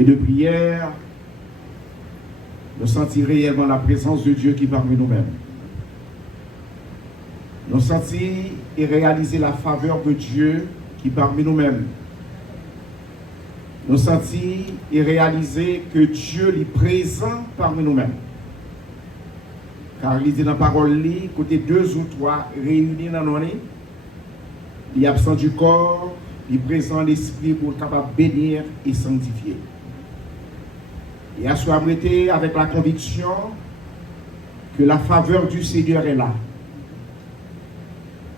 et de prière, nous sentir réellement la présence de Dieu qui est parmi nous-mêmes. Nous sentir et réaliser la faveur de Dieu qui est parmi nous-mêmes. Nous sentir et réaliser que Dieu est présent parmi nous-mêmes. Car il dit dans la parole, côté 2 ou 3 réunis dans nos nez, il est absent du corps, il est présent l'esprit pour être capable de bénir et sanctifier. Et à soi avec la conviction que la faveur du Seigneur est là.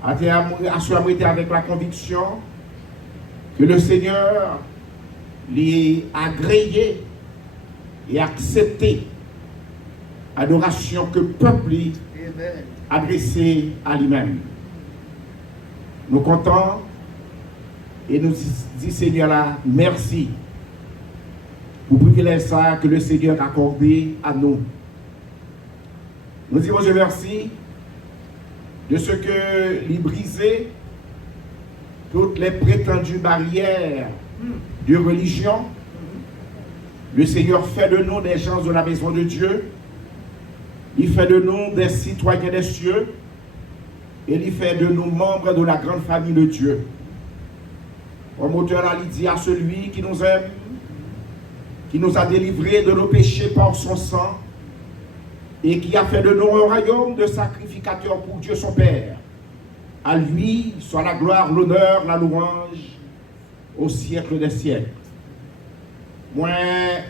À soi avec la conviction que le Seigneur lui a agréé et accepté l'adoration que le peuple a adressée à lui-même. Nous comptons et nous disons Seigneur là, merci pour le privilège que le Seigneur a accordé à nous. Nous disons Dieu merci de ce que il brisé toutes les prétendues barrières de religion. Le Seigneur fait de nous des gens de la maison de Dieu. Il fait de nous des citoyens des cieux. Et il fait de nous membres de la grande famille de Dieu. Comme auteur a dit à celui qui nous aime, qui nous a délivrés de nos péchés par son sang, et qui a fait de nous un royaume de sacrificateurs pour Dieu son Père. À lui soit la gloire, l'honneur, la louange, au siècle des siècles. Moi,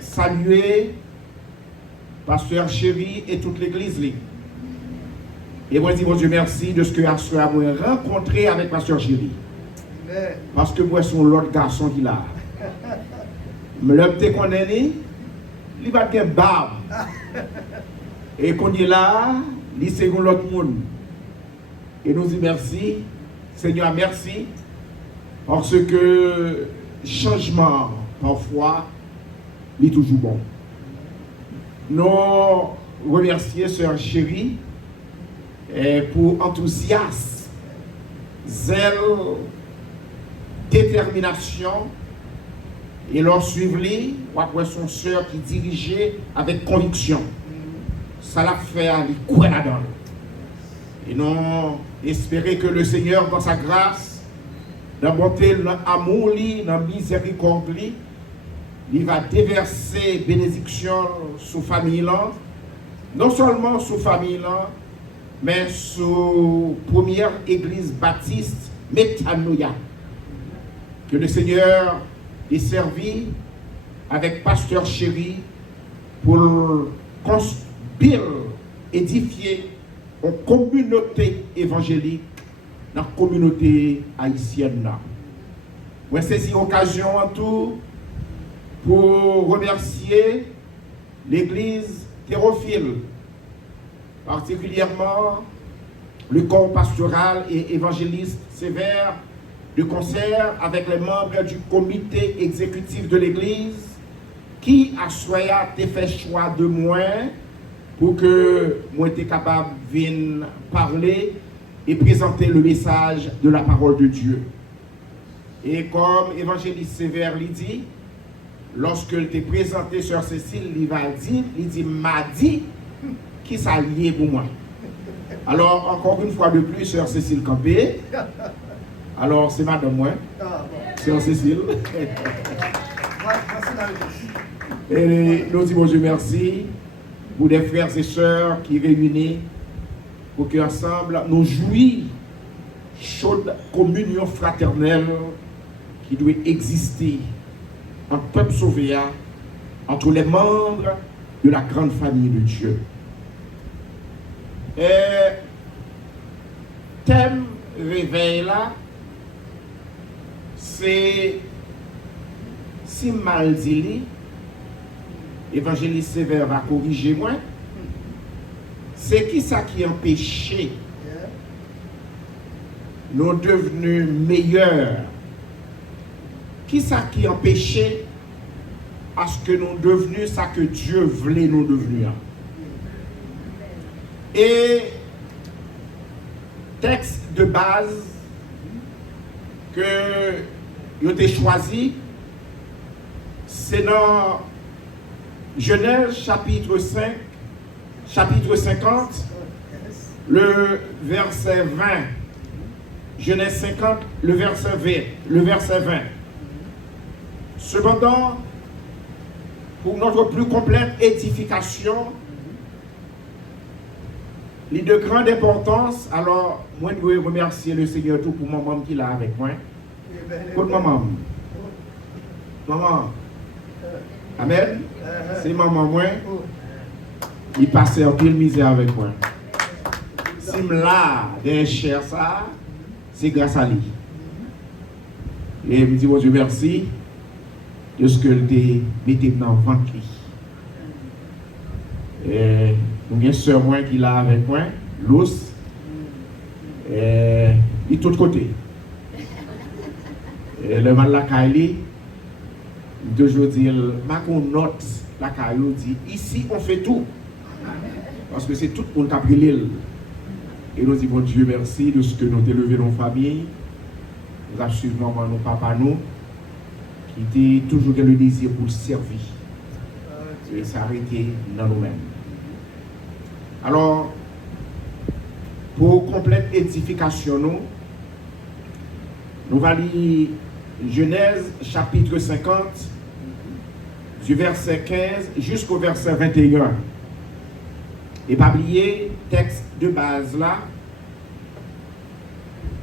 saluer Pasteur Chéri et toute l'église. Et moi, je dis, mon Dieu, merci de ce que je suis rencontré avec Pasteur Chéri. Parce que moi, je suis l'autre garçon qui l'a. Mais l'homme te connaît, il va te barbe. Et quand il est là, il est l'autre monde. Et nous dit merci, Seigneur, merci. Parce que changement, parfois, il est toujours bon. Nous remercions Sœur Chérie pour enthousiasme, zèle, détermination. Et leur suivre-les, après son sœur qui dirigeait avec conviction. Ça l'a fait aller quoi là-dedans. Et nous espérons que le Seigneur, dans sa grâce, dans bonté, dans l'amour, dans la miséricorde, il va déverser bénédiction sur la famille, non seulement sur la famille, mais sur la première église baptiste, Métanoïa. Que le Seigneur ait servi avec Pasteur Chéri pour construire, édifier une communauté évangélique dans la communauté haïtienne. Je saisis l'occasion en tout pour remercier l'église Théophile, particulièrement le corps pastoral et évangéliste sévère, de concert avec les membres du comité exécutif de l'église qui a fait choix de moi pour que moi sois capable de venir parler et présenter le message de la parole de Dieu. Et comme évangéliste sévère l'a dit, lorsque il t'a présenté Sœur Cécile, il dit m'a dit qui s'allie pour moi. Alors encore une fois de plus, Sœur Cécile Campé. Alors c'est madame moi, Sœur Cécile. Et nous disons Dieu merci pour des frères et sœurs qui réunis pour qu'ensemble nous jouissions chaude communion fraternelle qui doit exister en peuple sauvé entre les membres de la grande famille de Dieu. Et thème réveil là, c'est si mal dit, évangéliste sévère va corriger moi. C'est qui ça qui empêchait nous devenus meilleurs? Qui ça qui empêchait à ce que nous devenions ça que Dieu voulait nous devenir? Et texte de base que vous avez choisi, c'est dans Genèse chapitre 5, chapitre 50, le verset 20. Genèse 50, le verset 20. Cependant, pour notre plus complète édification, il est de grande importance. Alors, moi, je veux remercier le Seigneur tout pour maman qui est là avec moi. Pour maman. Maman. Amen. C'est maman, moi. Il passait en pile misère avec moi. Si je là, des chers, ça, c'est grâce à lui. Et il me dit, bon Dieu, merci de ce que tu mis dans le ventre. Et nous avons une soeur moi qui est là avec moi, Luz, et de tous côtés. Et le mal la Kaili, toujours dire, ma note la Kaili dit, ici on fait tout. Parce que c'est tout le monde qui a pris l'île. Et nous disons, bon Dieu, merci de ce que nous avons élevé nos familles. Nous avons suivi maman, nos papas, nous, qui étaient toujours le désir pour servir. Et s'arrêter dans nous-mêmes. Alors, pour complète édification, nous allons lire Genèse chapitre 50, du verset 15 jusqu'au verset 21. Et pas oublier, texte de base là,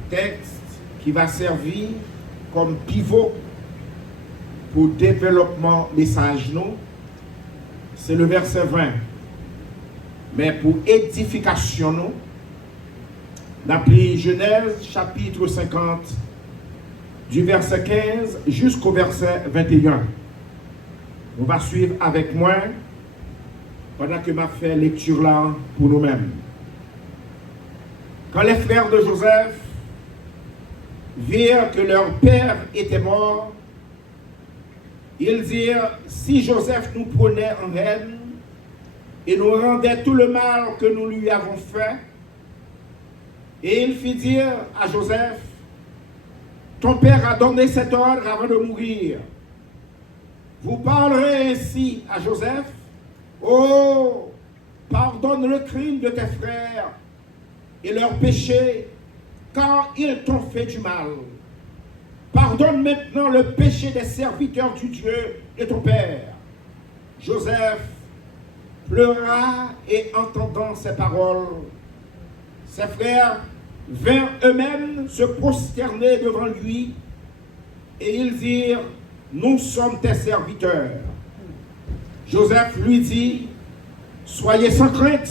texte qui va servir comme pivot pour développement message nous, c'est le verset 20. Mais pour édification nous, d'après Genèse chapitre 50, du verset 15 jusqu'au verset 21. On va suivre avec moi pendant que m'a fait lecture là pour nous-mêmes. Quand les frères de Joseph virent que leur père était mort, ils dirent, si Joseph nous prenait en haine et nous rendait tout le mal que nous lui avons fait, et il fit dire à Joseph, ton père a donné cet ordre avant de mourir. Vous parlerez ainsi à Joseph, oh, pardonne le crime de tes frères et leurs péchés, car ils t'ont fait du mal. Pardonne maintenant le péché des serviteurs du Dieu de ton père. Joseph pleura et entendant ces paroles, ses frères vinrent eux-mêmes se prosterner devant lui et ils dirent, nous sommes tes serviteurs. Joseph lui dit, soyez sans crainte,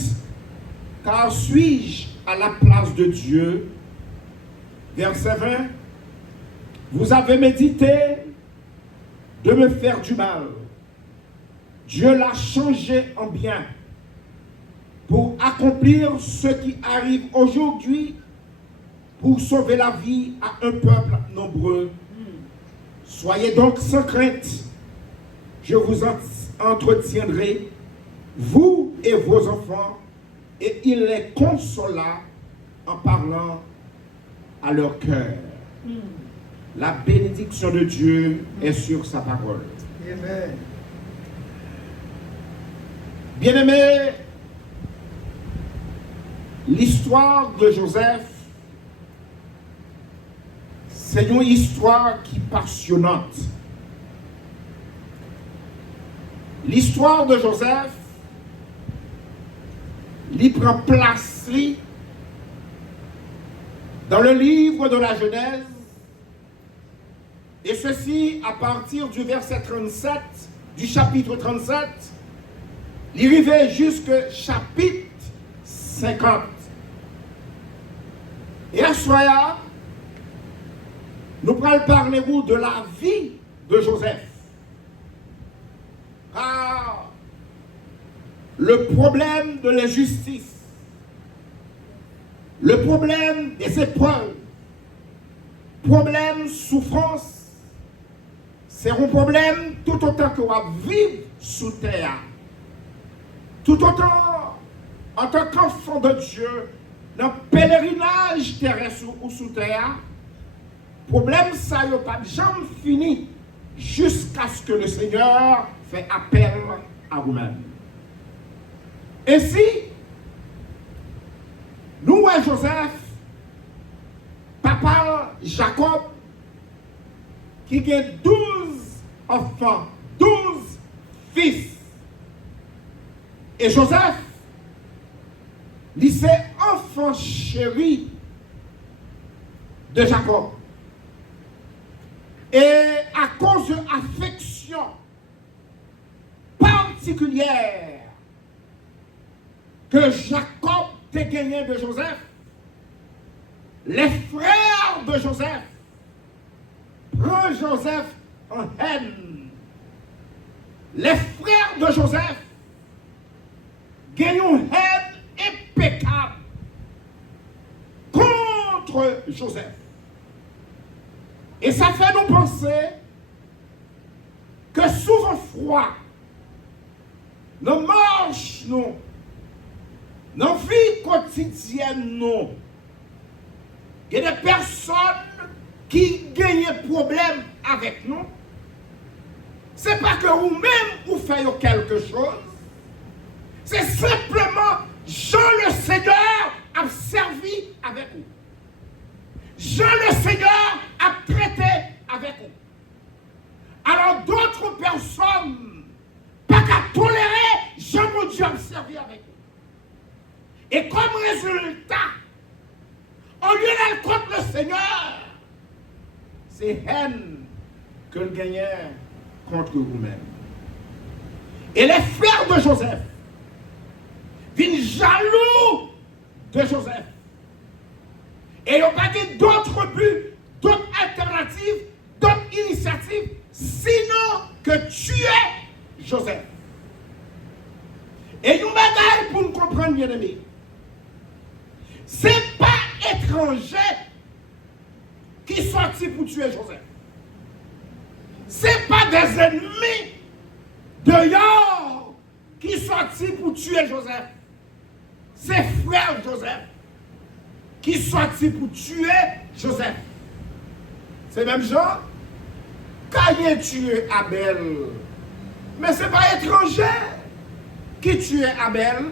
car suis-je à la place de Dieu? Verset 20, vous avez médité de me faire du mal. Dieu l'a changé en bien pour accomplir ce qui arrive aujourd'hui, pour sauver la vie à un peuple nombreux. Soyez donc sans crainte, je vous entretiendrai, vous et vos enfants, et il les consola en parlant à leur cœur. La bénédiction de Dieu est sur sa parole. Amen. Bien-aimés, l'histoire de Joseph, c'est une histoire qui est passionnante. L'histoire de Joseph, il prend place dans le livre de la Genèse, et ceci à partir du verset 37, du chapitre 37, il arrivait jusqu'au chapitre 50. Et à ce soir, nous allons parler de la vie de Joseph. Car le problème de l'injustice, le problème des épreuves, problème souffrance, c'est un problème tout autant que va vivre sous terre. Tout autant, en tant qu'enfant de Dieu, dans le pèlerinage terrestre ou sous terre, problème ça n'a pas jamais fini jusqu'à ce que le Seigneur fait appel à vous-même. Ainsi, nous et Joseph, papa Jacob, qui a 12 enfants, 12 fils. Et Joseph, lycée enfant chéri de Jacob. Et à cause de l'affection particulière que Jacob a gagné de Joseph, les frères de Joseph prennent Joseph en haine. Les frères de Joseph gagnent une haine impeccable contre Joseph. Et ça fait nous penser que souvent froid, nos marches, nos vies quotidiennes, il y a des personnes qui gagnent problème avec nous. Ce n'est pas que vous-même vous faites quelque chose. C'est simplement Jean le Seigneur a servi avec vous. Jean le Seigneur a traité avec vous. Alors d'autres personnes, pas qu'à tolérer, Jean mon Dieu a servi avec vous. Et comme résultat, au lieu d'aller contre le Seigneur, c'est haine que le gagnez contre vous-même. Et les frères de Joseph viennent jaloux de Joseph. Et ils n'ont pas dit d'autres buts, d'autres alternatives, d'autres initiatives, sinon que tuer Joseph. Et nous bagaille pour nous comprendre, bien aimés. Ce n'est pas étranger qui sortit pour tuer Joseph. Ce n'est pas des ennemis dehors qui sortit pour tuer Joseph. C'est frère Joseph qui sortit pour tuer Joseph. C'est même Jean qui a tué Abel. Mais ce n'est pas étranger qui tuait Abel.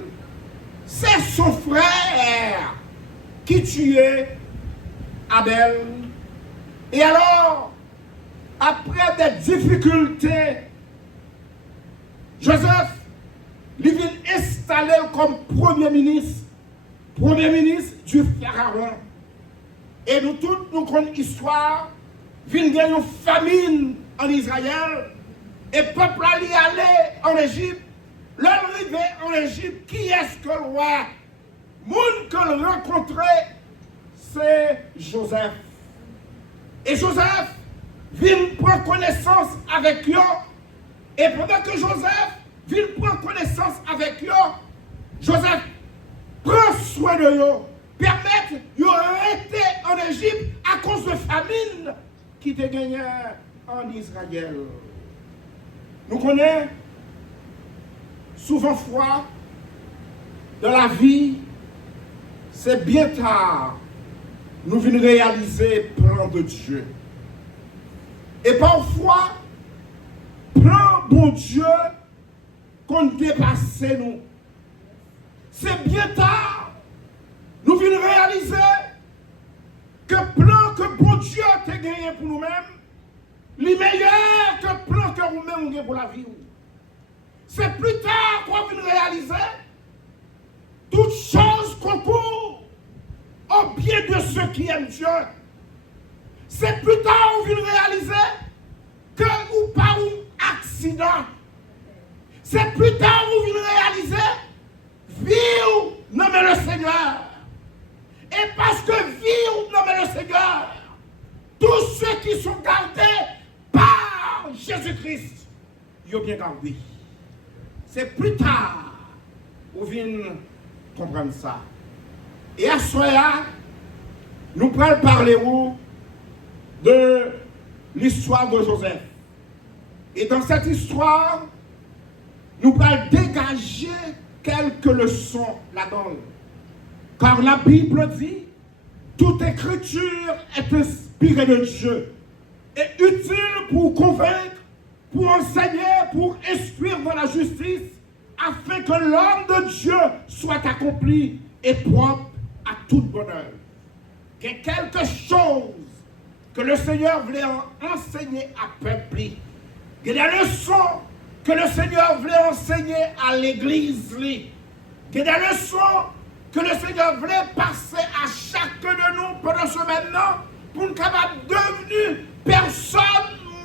C'est son frère qui tuait Abel. Et alors, après des difficultés, Joseph, il vient installer comme premier ministre du Pharaon. Et nous tous, nous connaissons l'histoire, vient gagner une famine en Israël, et le peuple allait en Égypte. L'arrivée en Égypte, qui est-ce que le roi? Moun que le rencontrait, c'est Joseph. Et Joseph vient prendre connaissance avec eux. Et pendant que Joseph vient prendre connaissance avec eux, Joseph prend soin de eux, permettre de rester en Égypte à cause de famine qui te gagnait en Israël. Nous connaissons souvent fois dans la vie, c'est bien tard, nous venons réaliser le plan de Dieu. Et parfois, plan bon Dieu qu'on dépasse nous. C'est bien tard, nous venons réaliser que le plan que bon Dieu a gagné pour nous-mêmes, le meilleur que le plan que nous-mêmes avons pour la vie. C'est plus tard qu'on vient réaliser toutes choses concourent au bien de ceux qui aiment Dieu. C'est plus tard qu'on vient réaliser que ou pas un accident. C'est plus tard qu'on vient réaliser vivre nommer le Seigneur. Et parce que vivre nommer le Seigneur, tous ceux qui sont gardés par Jésus-Christ, ils ont bien gardé. C'est plus tard qu'on vient comprendre ça. Et à ce moment-là, nous allons parler de l'histoire de Joseph. Et dans cette histoire, nous allons dégager quelques leçons là-dedans. Car la Bible dit, toute écriture est inspirée de Dieu et utile pour convaincre, pour enseigner, pour instruire dans la justice, afin que l'homme de Dieu soit accompli et propre à tout bonheur. Que quelque chose que le Seigneur voulait enseigner à peuple, que des leçons que le Seigneur voulait enseigner à l'église, que des leçons que le Seigneur voulait passer à chacun de nous pendant ce maintenant, pour nous capables de devenir personne,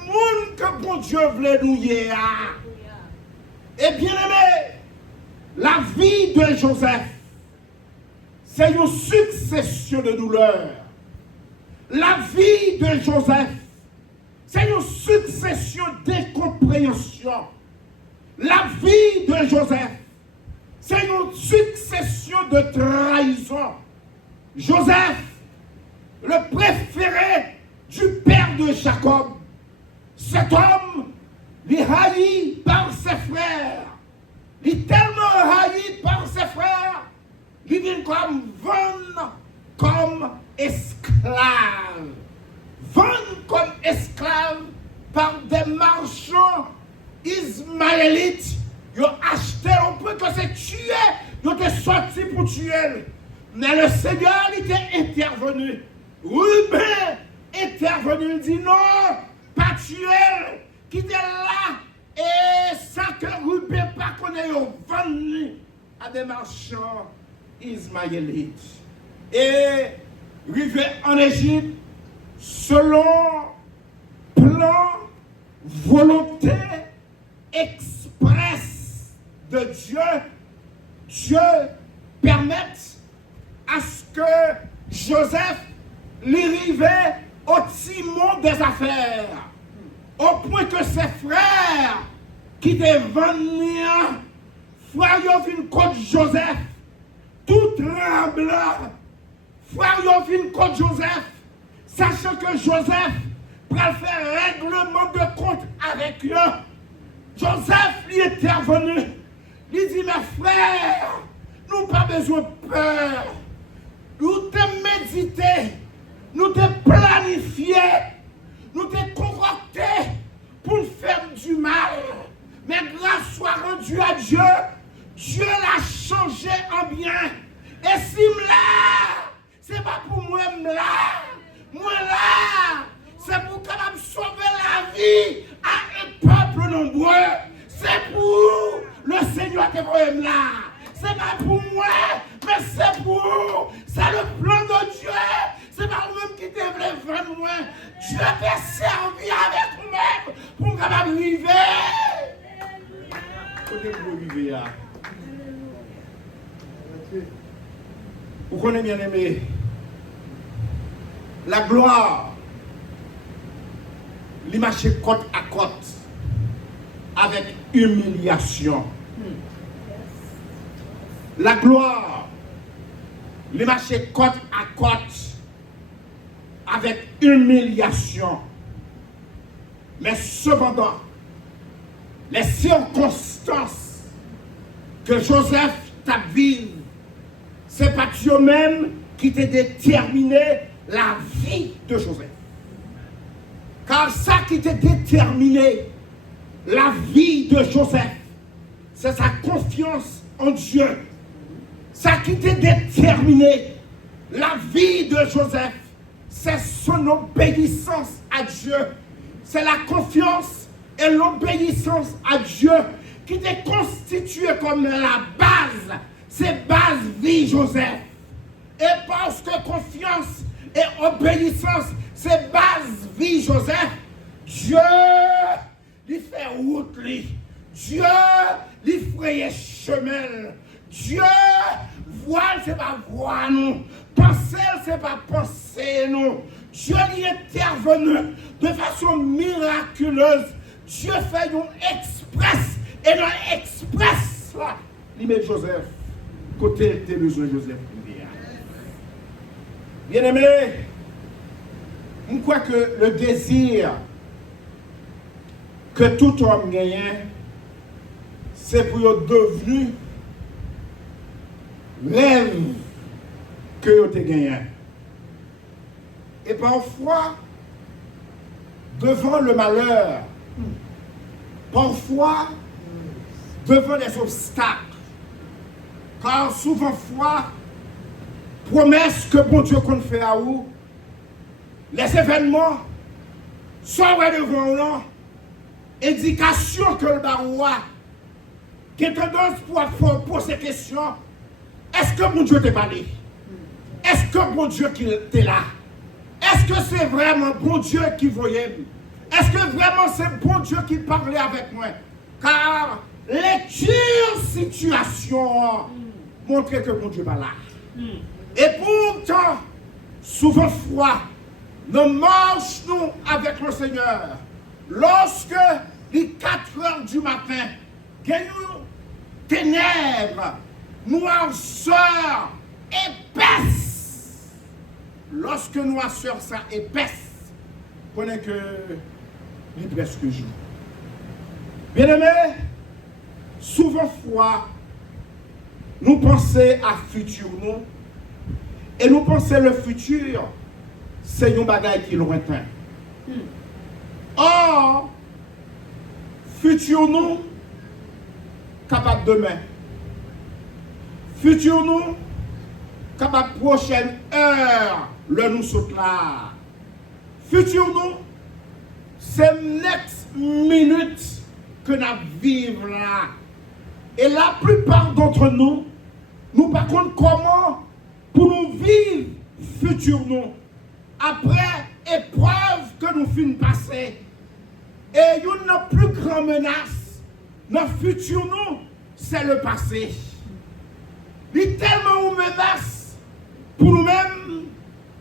monde que bon Dieu voulait nous hier. Et bien aimé, la vie de Joseph, c'est une succession de douleurs. La vie de Joseph, c'est une succession d'incompréhension. La vie de Joseph, c'est une succession de trahison. Joseph, le préféré du père de Jacob, cet homme, il est haï par ses frères. Il est tellement haï par ses frères, il vient comme vendre comme esclave. Vendre comme esclave par des marchands ismaélites. Ils ont acheté au point que c'est tué. Ils ont été sortis pour tuer. Mais le Seigneur il était intervenu. Ruben intervenu. Il dit non, pas tuer. Qui était là. Et ça que Ruben pas connaît, ils ont vendu à des marchands ismaélites. Et arrivé en Égypte, selon plan, volonté express de Dieu, Dieu permette à ce que Joseph l'arrivait au timon des affaires, au point que ses frères qui étaient venus, frère Yovin contre Joseph, tout tremblant, frère Yovin contre Joseph, sachant que Joseph va faire règlement de compte avec eux. Joseph lui est intervenu. Il dit, mes frères, nous n'avons pas besoin de peur. Nous t'avons médité, nous t'avons planifié, nous t'avons concocté pour faire du mal. Mais grâce soit rendue à Dieu, Dieu l'a changé en bien. Et si là, c'est pas pour moi là. Moi là, c'est pour capable sauver la vie à un peuple nombreux. C'est pour le Seigneur qui est là. C'est pas pour moi, mais c'est pour. C'est le plan de Dieu. C'est pas vous-même qui devrait faire moi. Dieu t'a servi avec vous-même pour capable vivre. Vous connaissez bien aimé. La gloire, il marche côte à côte avec humiliation. La gloire, il marche côte à côte avec humiliation. Mais cependant, les circonstances que Joseph t'a vécues, c'est pas Dieu même qui t'a déterminé la vie de Joseph. Car ça qui t'a déterminé la vie de Joseph, c'est sa confiance en Dieu. Ça qui t'a déterminé la vie de Joseph, c'est son obéissance à Dieu. C'est la confiance et l'obéissance à Dieu qui t'a constitué comme la base, c'est base vie Joseph. Et parce que confiance et obéissance, c'est base vie Joseph, Dieu lui fait route lui. Dieu lui fraye chemin. Dieu voile c'est pas voir nous. Penser c'est pas penser nous. Dieu lui intervenu de façon miraculeuse. Dieu fait un express et dans l'express là, il met Joseph côté de besoin Joseph. Bien aimé, je crois que le désir que tout homme gagne, c'est pour devenir rêve que vous avez gagné. Et parfois, devant le malheur, Parfois, devant les obstacles, car souvent fois, promesse que bon Dieu qu'on fait à vous, les événements sont devant nous, indication que le baroua, qui a tendance pour poser question, est-ce que bon Dieu t'est parlé? Est-ce que bon Dieu qui était là? Est-ce que c'est vraiment bon Dieu qui voyait? Est-ce que vraiment c'est bon Dieu qui parlait avec moi? Car lecture situation montre que bon Dieu n'est pas là. Et pourtant, souvent fois, nous marchons avec le Seigneur. Lorsque les 4 heures du matin, il y a une ténèbres, noirceur épaisse. Lorsque noirceur ça épaisse, connaît que il est presque jour. Bien aimé, souvent fois, nous pensons à futur nous, et nous pensons le futur, c'est un bagage qui est lointain. Or, futur nous, capable demain. Futur nous, capable prochaine heure, le nous saute là. Futur nous, c'est next minute que nous vivons là. Et la plupart d'entre nous, nous par contre comment pour nous vivre futur nous, après épreuve que nous finissons passer. Et une plus grande menace, notre futur nous, c'est le passé. Il est tellement une menace pour nous-mêmes,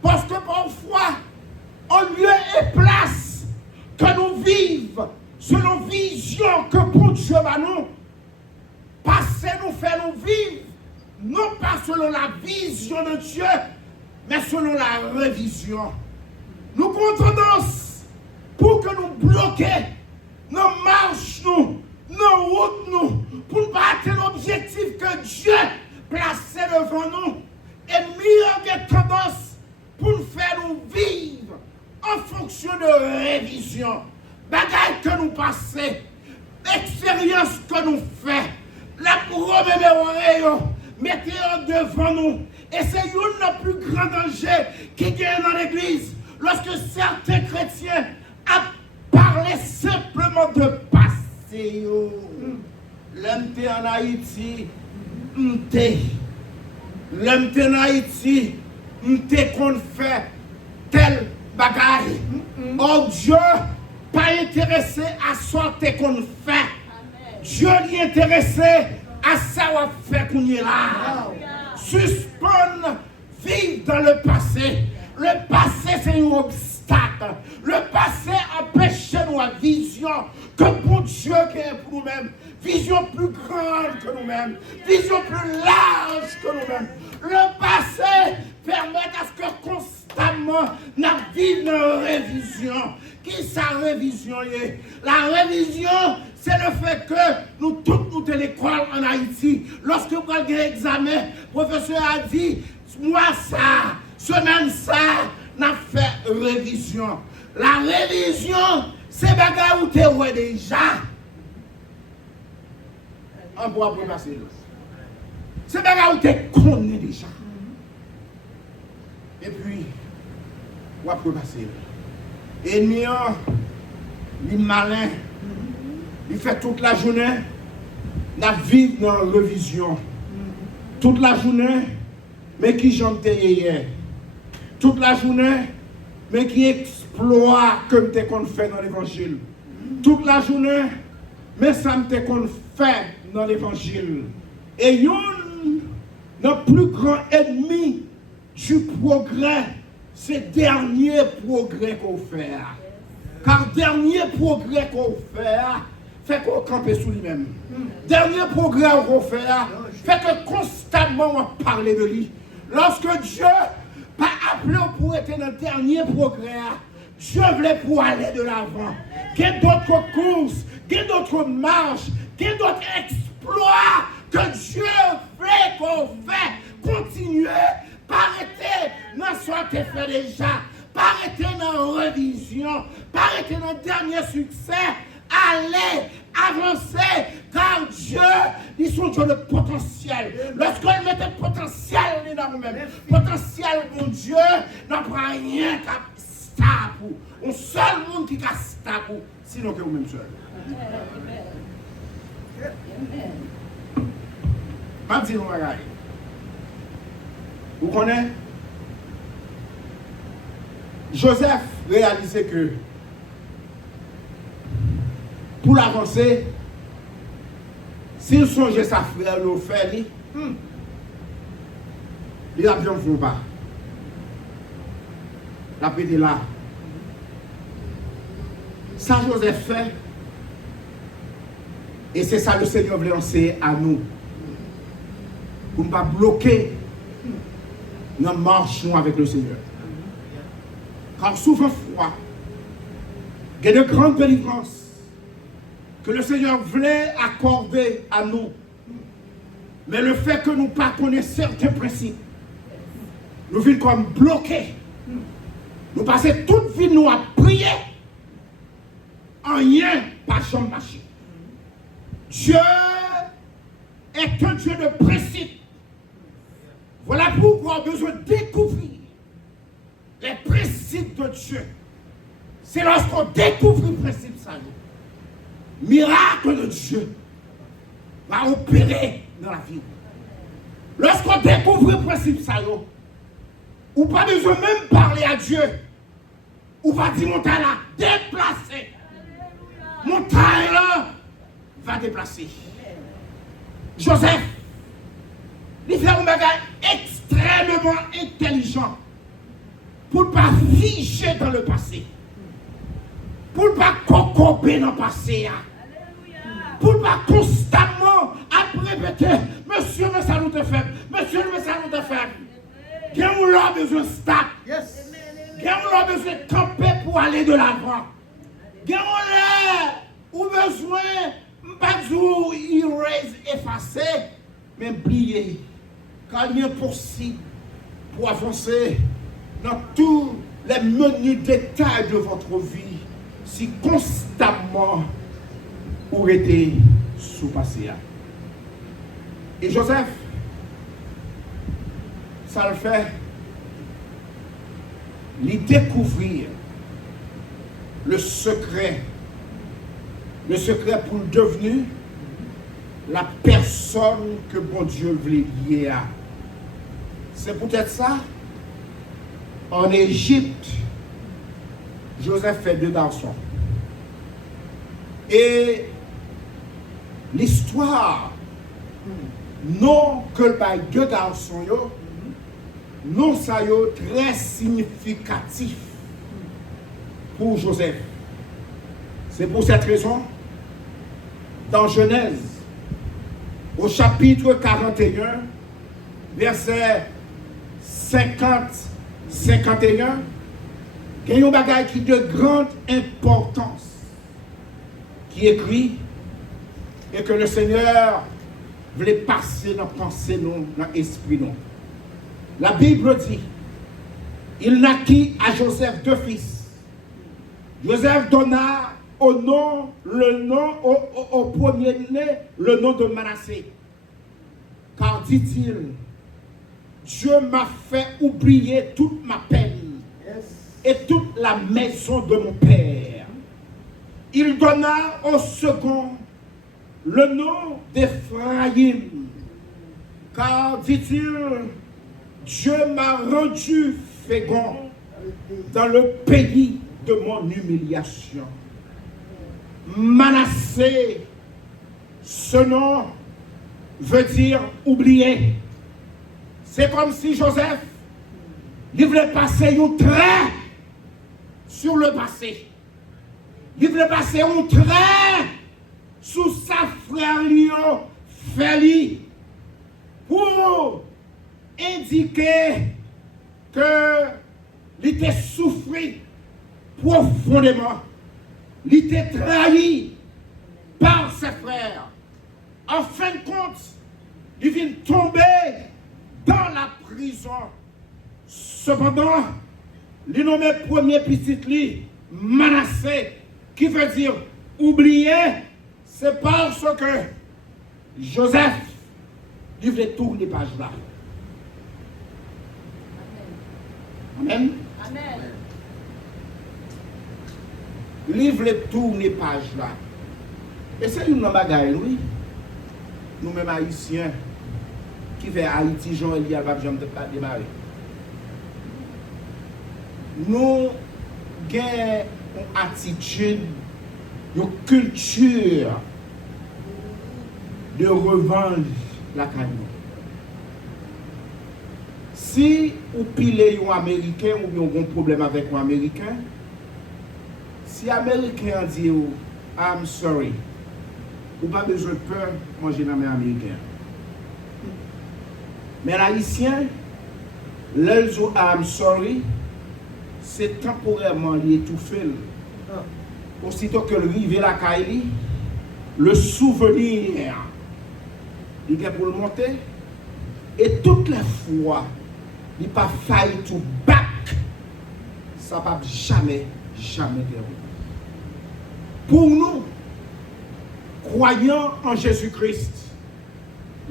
parce que parfois, en lieu et place que nous vivons, selon vision que pour Dieu va nous, passer nous fait nous vivre, non pas selon la vision de Dieu, mais selon la révision. Nous avons tendance pour que nous bloquions nos marches, nos routes, pour ne pas atteindre l'objectif que Dieu placé devant nous. Et nous avons tendance pour nous faire nous vivre en fonction de révision. Bagaille que nous passons, expérience que nous faisons, la remémorer, mettez-le devant nous. Et c'est un des plus grands dangers qui gagne dans l'église. Lorsque certains chrétiens ont parlé simplement de passé. L'homme en Haïti, l'homme en Haïti, qu'on fait tel bagaille. Oh Dieu, pas intéressé à ce qu'on fait. Dieu est intéressé à ça qu'on fait qu'on est là. Suspendre, vivre dans le passé. Le passé, c'est un obstacle. Le passé empêche nous la vision que pour Dieu qui est pour nous-mêmes. Vision plus grande que nous-mêmes. Vision plus large que nous-mêmes. Le passé permet à ce que constamment nous vivions dans la révision. Qui sa révision est? La révision, c'est le fait que nous toutes nous l'école en Haïti. Lorsque vous avez un examen, le professeur a dit, moi ça, semaine ça, n'a fait révision. La révision, c'est bagarre où tu es déjà. On pourra pas passer là. C'est bagarre où tu connais déjà. Et puis, on va passer là. Et il est malin, il fait toute la journée, la vie dans la révision. Toute la journée, mais qui chante hier. Toute la journée, mais qui exploit comme tu qu'on fait dans l'évangile. Toute la journée, mais ça me qu'on fait dans l'évangile. Et notre plus grand ennemi du progrès, c'est dernier progrès qu'on fait. Car dernier progrès qu'on fait qu'on campe sous lui-même. Dernier progrès qu'on fait que constamment on parle de lui. Lorsque Dieu pas appelé pour être dans le dernier progrès, Dieu voulait pour aller de l'avant. Qu'il y ait d'autres courses, qu'il y ait d'autres marches, qu'il y ait d'autres exploits que Dieu voulait qu'on fait. Continuer. Pas arrêter dans ce que tu fait déjà. Pas arrêter dans la révision. Pas arrêter dans le dernier succès. Allez ils sont Dieu de potentiel. Lorsqu'on met un potentiel dans nous-mêmes, potentiel, mon Dieu, n'a pas rien qu'à stable. Un seul monde qui a stable, sinon que vous-même seul. Je dis, vous connaissez? Joseph réalisait que pour l'avancer, s'il songeait sa frère, le frère, les avions ne vont pas. La paix est là. Ça, Joseph fait. Et c'est ça le Seigneur veut lancer à nous. Pour ne pas bloquer notre marche avec le Seigneur. Car souvent froid, il y a de grandes délivrances que le Seigneur voulait accorder à nous. Mais le fait que nous ne connaissons pas certains principes, nous vivons comme bloqués. Nous passons toute vie nous à prier, en rien, pas jamais marcher. Dieu est un Dieu de principe. Voilà pourquoi on a besoin de découvrir les principes de Dieu. C'est lorsqu'on découvre les principes, ça, miracle de Dieu va opérer dans la vie. Lorsqu'on découvre les principes, ça, ou pas besoin même parler à Dieu, ou va dire montagne là, déplacer. Montagne là, va déplacer. Joseph, il fait un bagage extrêmement intelligent pour ne pas figer dans le passé, pour ne pas cocoper dans le passé, pour ne pas constamment après répéter, monsieur, mais ça nous te fait, monsieur, mais ça nous te fait. Bien où l'on a besoin de stop, bien où l'on a besoin de camper pour aller de l'avant, bien où l'on a besoin pas de erase, effacer, mais oublier, car il est impossible pour avancer dans tous les menus détails de votre vie si constamment vous êtes sous-passé. Et Joseph, ça le fait, il découvrir le secret pour devenir la personne que bon Dieu voulait lier à. C'est peut-être ça. En Égypte, Joseph fait 2 garçons. Et l'histoire, non que le 2 garçons, non ça est très significatif pour Joseph. C'est pour cette raison, dans Genèse, au chapitre 41, verset 50-51, il y a un bagage qui est de grande importance, qui écrit, et que le Seigneur voulait passer dans la pensée, dans l'esprit. La Bible dit, il naquit à Joseph 2 fils. Joseph donna au premier-né, le nom de Manassé. Car dit-il, Dieu m'a fait oublier toute ma peine et toute la maison de mon père. Il donna au second le nom d'Ephraïm. Car dit-il, Dieu m'a rendu fécond dans le pays de mon humiliation. Manassé, ce nom veut dire oublier. C'est comme si Joseph, il voulait passer un trait sur le passé. Il voulait passer un trait sous sa frère Léon Félix pour indiquer que il était souffri profondément. Il était trahi par ses frères. En fin de compte, il vient tomber dans la prison. Cependant, il nommé premier petit Manassé, qui veut dire oublier, c'est parce que Joseph, il voulait tourner page là. Amen. Amen. Il voulait tourner page là. Et c'est une bagaille, oui. Nous-mêmes haïtiens, qui fait Haïti, Jean-Élie, Alba-Jean, de pas démarrer. Nous avons une attitude, une culture de revendre la canne. Si vous pilez un Américain ou bien un problème avec un Américain, si l'Américain dit I'm sorry, vous n'avez pas besoin de peur manger dans les Américains. Mais l'Haïtien, l'elle dit I'm sorry, c'est temporairement étouffé. Aussitôt que le rive la caille, le souvenir, il est pour le monter. Et toutes les fois, il n'a pas failli tout back, ça ne va jamais dérouler. Pour nous, croyants en Jésus-Christ,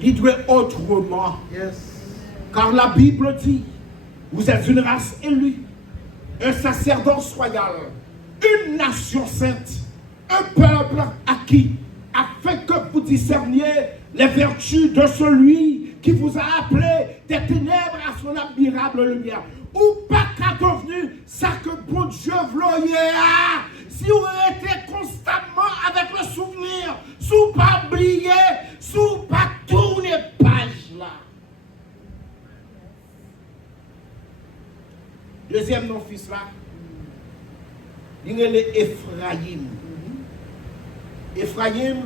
il doit autrement. Yes. Car la Bible dit, vous êtes une race élue, un sacerdoce royal, une nation sainte, un peuple acquis, afin que vous discerniez les vertus de celui qui vous a appelé des ténèbres à son admirable lumière. Ou pas qu'à devenu ça que bon Dieu voulait. Si vous êtes constamment avec le souvenir, sous pas oublier, sous pas tourner page là. Deuxième non-fils là, il est Ephraïm. Ephraïm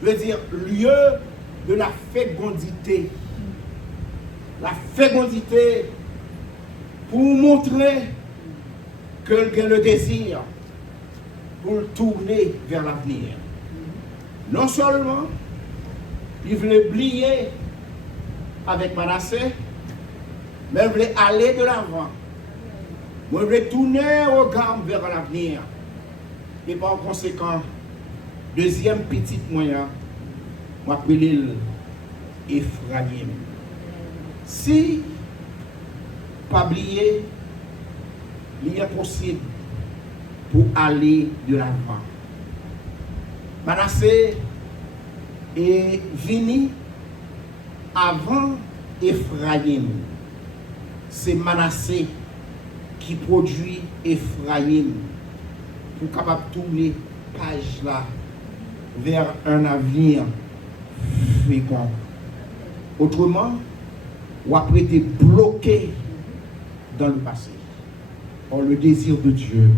veut dire lieu de la fécondité. La fécondité pour montrer que le désir pour tourner vers l'avenir. Non seulement il voulait oublier avec Manassé, mais il voulait aller de l'avant. Il voulait tourner au regard vers l'avenir. Et par conséquent, deuxième petit moyen, moi appelle Ephraïm. Si pas oublier, il est possible pour aller de l'avant. Manassé est venu avant Ephraïm. C'est Manassé qui produit Ephraïm pour capable tourner page là vers un avenir fécond. Autrement, ou après été bloqué dans le passé. Or, le désir de Dieu,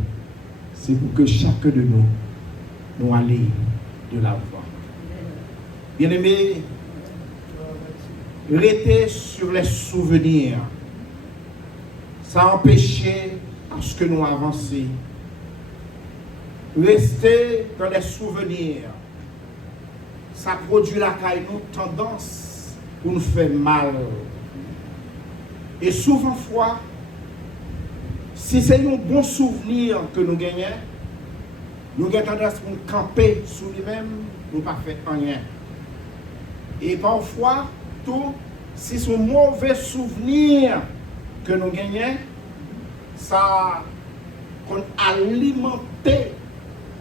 c'est pour que chacun de nous allions de l'avant. Bien-aimés, rester sur les souvenirs, ça empêchait à ce que nous avancions. Rester dans les souvenirs, ça produit la caille nous tendance pour nous faire mal. Et souvent fois, si c'est un bon souvenir que nous gagnons, nous avons tendance pour nous camper sur lui-même, nous ne pas faire rien. Et parfois, tout, si c'est un mauvais souvenir que nous gagnons, ça alimente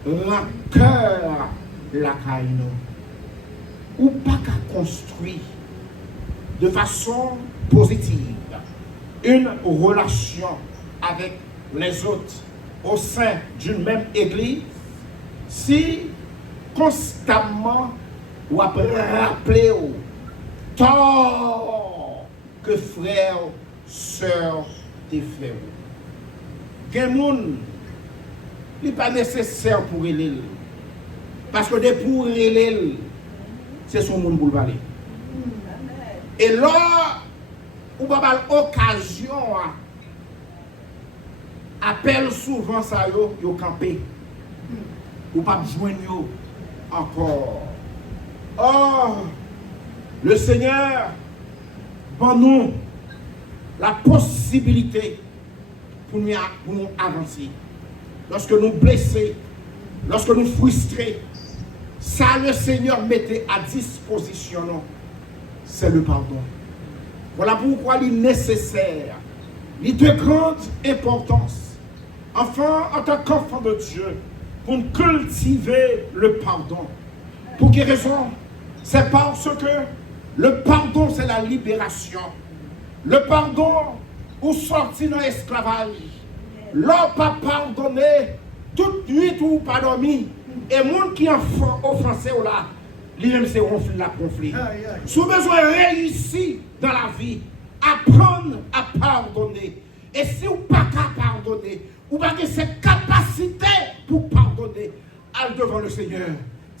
la cœur la caille ou pas qu'à construire de façon positive une relation avec les autres au sein d'une même église si constamment ou rappeler au tort que frère, sœur, tes frères. Quelqu'un n'est pas nécessaire pour elle. Parce que pour elle, c'est son monde pour le parler. Et là, ou pas l'occasion, appelle souvent ça, yo campé. Ou pas joindre encore. Oh, le Seigneur, bon nous, la possibilité pour nous avancer. Lorsque nous blessés, lorsque nous frustrés, ça le Seigneur mettait à disposition, non, c'est le pardon. Voilà pourquoi il est nécessaire, il est de grande importance, enfin, en tant qu'enfant de Dieu, pour cultiver le pardon. Pour quelle raison? C'est parce que le pardon, c'est la libération. Le pardon, ou sorti dans l'esclavage. L'homme pas pardonné, toute nuit ou pas dormi. Et monde qui a offensé ou là, lui-même c'est la conflit. Si vous avez besoin de réussir dans la vie, apprendre à pardonner. Et si vous n'avez pas pardonner, vous avez cette capacité pour pardonner, allez devant le Seigneur.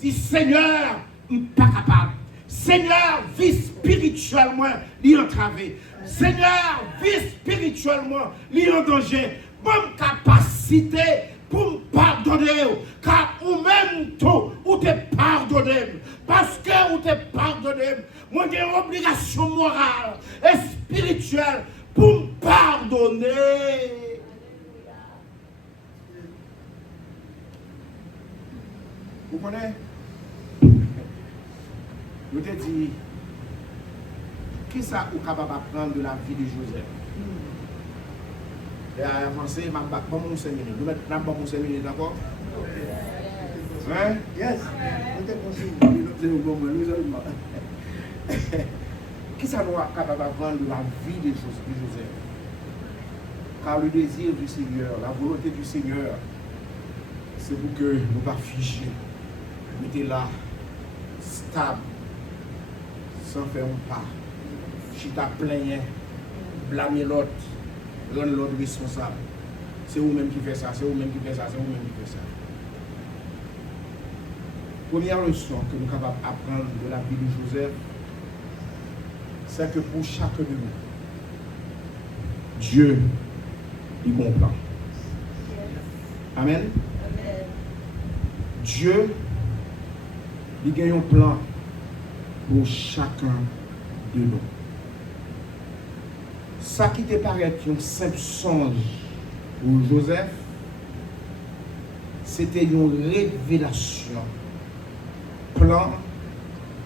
Dis Seigneur, je ne suis pas capable. Seigneur, vie spirituellement, il est entravé. Seigneur, vie spirituellement, il est en danger. Bonne capacité pour me pardonner. Car ou même tout, ou te pardonner. Parce que ou te pardonner, moi j'ai une obligation morale et spirituelle pour me pardonner. Vous connaissez? Je te dis, qui ça ou capable d'apprendre de la vie de Joseph? Et à avancer, je vais pas mon 5 minutes. Nous mettons pas mon 5 minutes, d'accord? Hein? Yes. Qui ça nous est capable d'apprendre de la vie de Joseph? Car le désir du Seigneur, la volonté du Seigneur, c'est pour que nous ne pas figer. Mettez là, stable, sans faire un pas. Chita plaigné, blâmer l'autre, rendre l'autre responsable. C'est vous-même qui faites ça, c'est vous-même qui faites ça, c'est vous-même qui faites ça. Première leçon que nous sommes capables d'apprendre de la vie de Joseph, c'est que pour chacun de nous, Dieu est bon plan. Amen. Dieu, il a un plan pour chacun de nous. Ça qui te paraît un simple songe pour Joseph, c'était une révélation, plan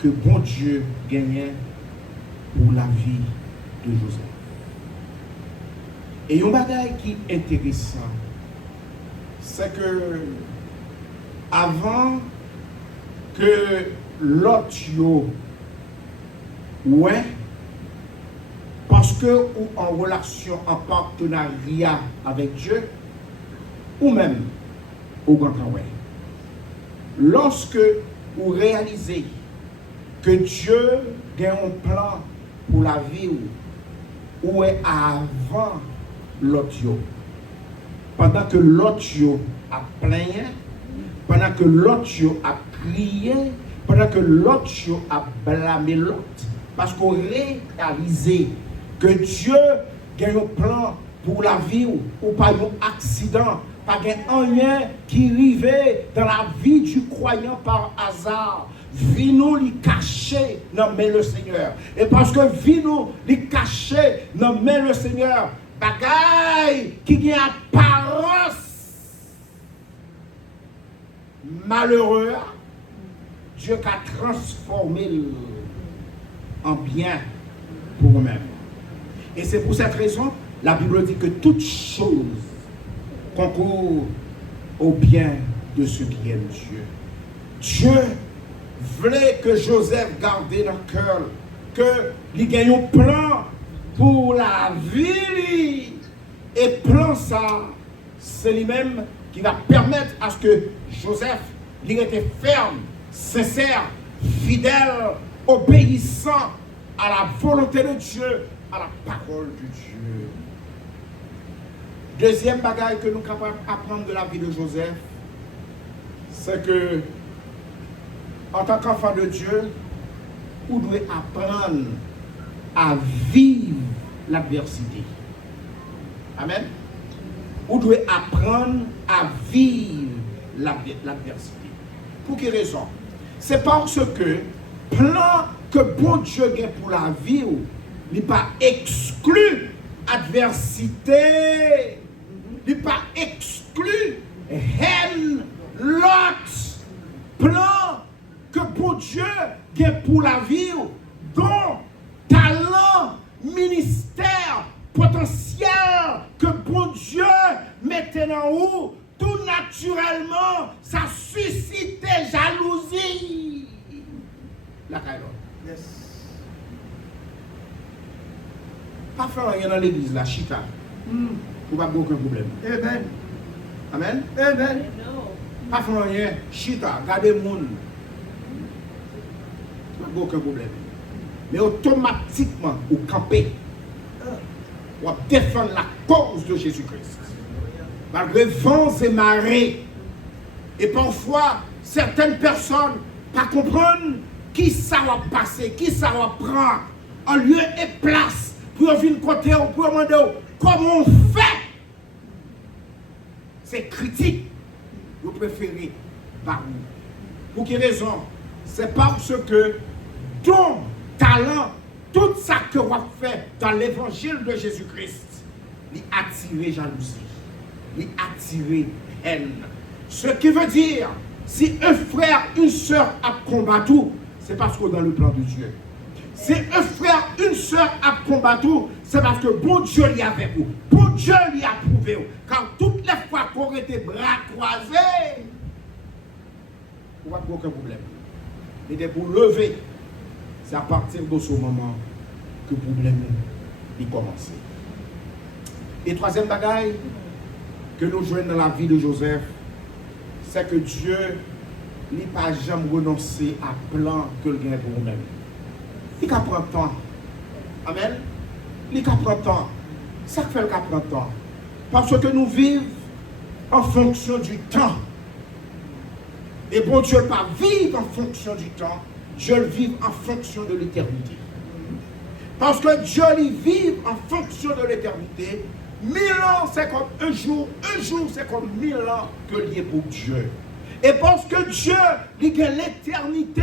que bon Dieu gagnait pour la vie de Joseph. Et un bagage qui est intéressant, c'est que avant que l'autre ouais, parce que ou en relation, en partenariat avec Dieu, ou même au grand ouais. Lorsque vous réalisez que Dieu a un plan pour la vie ou est avant l'autre, pendant que l'autre a plaigné, pendant que l'autre a crié, pendant que l'autre a blâmé l'autre, parce qu'on réalise que Dieu a un plan pour la vie ou pas un accident, pas rien qui arrivait dans la vie du croyant par hasard. Vie nous li caché dans mais le Seigneur. Et parce que vie nous li caché dans mais le Seigneur, bagaille qui a apparence malheureux, Dieu a transformé en bien pour nous-mêmes. Et c'est pour cette raison, la Bible dit que toutes choses concourent au bien de ceux qui aiment Dieu. Dieu voulait que Joseph garde dans le cœur qu'il gagne un plan pour la vie. Et plan ça, c'est lui-même qui va permettre à ce que Joseph il était ferme, sincère, fidèle, obéissant à la volonté de Dieu, à la parole de Dieu. Deuxième bagage que nous sommes capables d'apprendre de la vie de Joseph, c'est que en tant qu'enfant de Dieu, vous devez apprendre à vivre l'adversité. Amen. Vous devez apprendre à vivre l'adversité. Pour quelle raison? C'est parce que plan que bon Dieu a pour la vie, il n'est pas exclu adversité, il n'est pas exclu haine, l'autre plan que bon Dieu a pour la vie, don, talent, ministère, potentiel que bon Dieu mettait dans vous, tout naturellement, ça suscitait jalousie. La caille. Yes. Pas faire rien dans l'église, la chita. Vous n'avez aucun problème. Amen. Amen. Amen. Pas faire rien, chita, gardez le monde. Vous n'avez aucun problème. Mais automatiquement, vous campez. Vous défendre la cause de Jésus-Christ. Malgré vents et marées. Et parfois, certaines personnes ne comprennent pas qui ça va passer, qui ça va prendre en lieu et place pour venir côté ou pour demander comment on fait. C'est critique. Vous préférez par vous. Pour quelle raison? C'est parce que ton talent, tout ça que vous fait dans l'évangile de Jésus-Christ, il attire jalousie, il attire haine. Ce qui veut dire, si un frère, une soeur a combattu, c'est parce que dans le plan de Dieu. Si un frère, une soeur a combattu, c'est parce que bon Dieu l'y a avec vous. Bon Dieu l'y a prouvé. Car toutes les fois qu'on était bras croisés, vous n'avez aucun problème. Mais dès pour lever, c'est à partir de ce moment que le problème est commencé. Et troisième bagaille que nous jouons dans la vie de Joseph, c'est que Dieu n'a pas jamais renoncé à plan que le gain pour nous-mêmes. Il a pris temps. Amen. Il a pris temps. Ça fait le prend temps. Parce que nous vivons en fonction du temps. Et bon Dieu ne pas vivre en fonction du temps, Dieu le vit en fonction de l'éternité. Parce que Dieu lui vit en fonction de l'éternité. 1000 ans, c'est comme un jour c'est comme 1000 ans que lié pour Dieu. Et parce que Dieu, il a l'éternité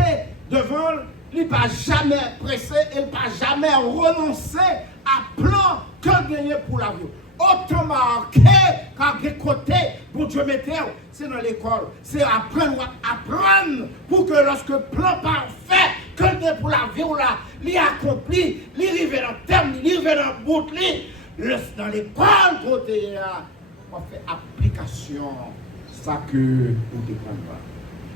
devant, il ne va jamais presser, il ne va jamais renoncer à plan que gagner pour la vie. Autant marqué qu'à des côtés, pour Dieu mettre, c'est dans l'école, c'est apprendre pour que lorsque le plan parfait que Dieu pour la vie, il accompli, il arrive dans le terme, il arrive dans le bout, dans l'école, côté, on fait application, ça que vous dépendez.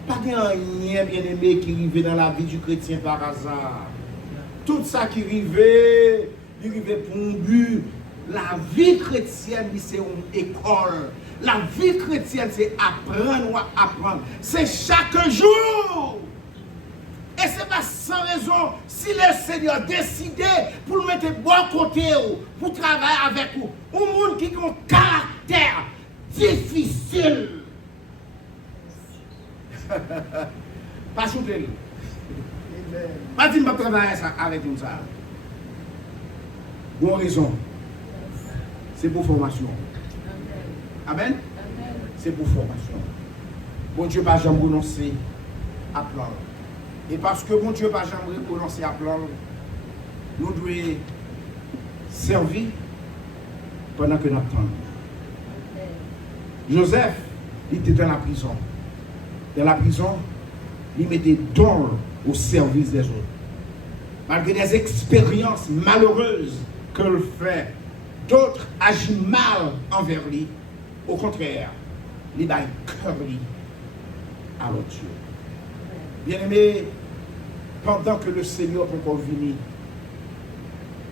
Pas de rien bien aimé qui arrive dans la vie du chrétien par hasard. Tout ça qui arrive, il arrive pour un but. La vie chrétienne, c'est une école. La vie chrétienne, c'est apprendre ou apprendre. C'est chaque jour. Et ce n'est pas sans raison. Si le Seigneur a décidé pour le mettre bon côté, pour travailler avec vous, un monde qui a un caractère difficile. Pas shooter. Pas dire que je travaille avec nous. Bonne raison. C'est pour formation. Amen. C'est pour formation. Bon Dieu va jamais renoncer à plan. Et parce que bon Dieu va jamais renoncer à plan, nous devons servir pendant que nous attendons. Joseph, il était dans la prison. Dans la prison, il mettait don au service des autres. Malgré des expériences malheureuses qu'il fait, d'autres agissent mal envers lui. Au contraire, il a un cœur à l'autre Dieu. Bien-aimé, pendant que le Seigneur peut encore venir,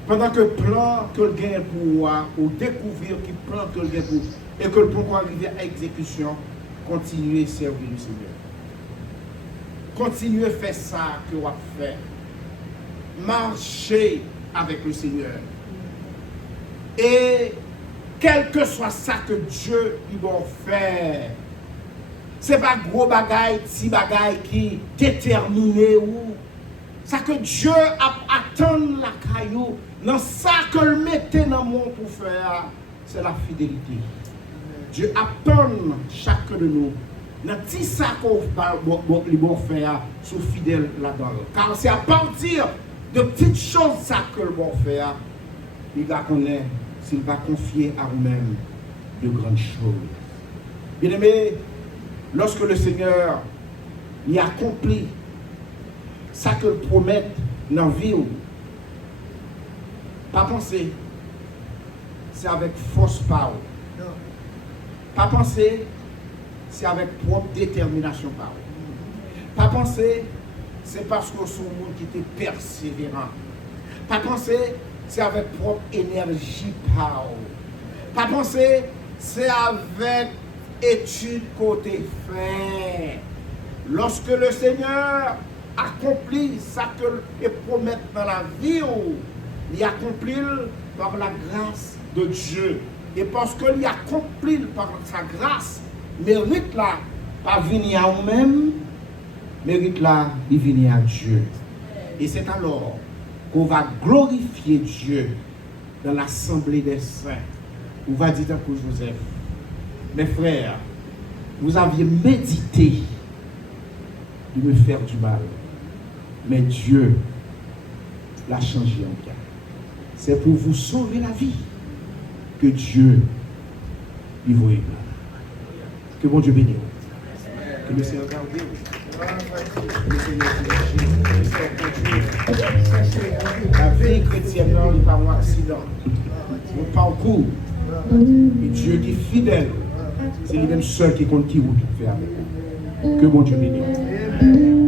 pendant que le plan que le gain pour découvrir qu'il plan que le gain pour et que le plan pour arriver à exécution, continuez à servir le Seigneur. Continuez à faire ça que vous avez fait. Marchez avec le Seigneur. Et quel que soit ça que Dieu va faire, ce n'est pas gros bagaille, petit bagaille qui détermine ou ça que Dieu attend la caillou, dans ça que le mettait dans le monde pour faire, c'est la fidélité. Dieu attend chacun de nous. Dans tout ça qu'on va faire, soit fidèle là-dedans. Car c'est à partir de petites choses ça que le bon faire, il va connaître s'il va confier à vous-même de grandes choses. Bien-aimé, lorsque le Seigneur y accomplit ça que le promet dans la vie. Pas penser, c'est avec force power. Pas penser, c'est avec propre détermination power. Pas penser, c'est parce que son monde qui était persévérant. Pas penser, c'est avec propre énergie power. Pas penser, c'est avec étude côté fait. Lorsque le Seigneur accomplit ça qu'il promet dans la vie, il accomplit par la grâce de Dieu. Et parce qu'il accomplit par sa grâce, mérite là, pas venir à nous-mêmes, mérite là, il venir à Dieu. Et c'est alors qu'on va glorifier Dieu dans l'assemblée des saints. On va dire que Joseph, mes frères, vous aviez médité de me faire du mal. Mais Dieu l'a changé en bien. C'est pour vous sauver la vie que Dieu lui voit. Que bon Dieu bénisse. Que le Seigneur garde. Que le Seigneur dirige. La vie chrétienne, non, il n'est pas un accident. C'est un parcours. Et Dieu qui est fidèle. C'est lui-même seul qui compte qui vous fait avec vous. Que bon Dieu bénisse.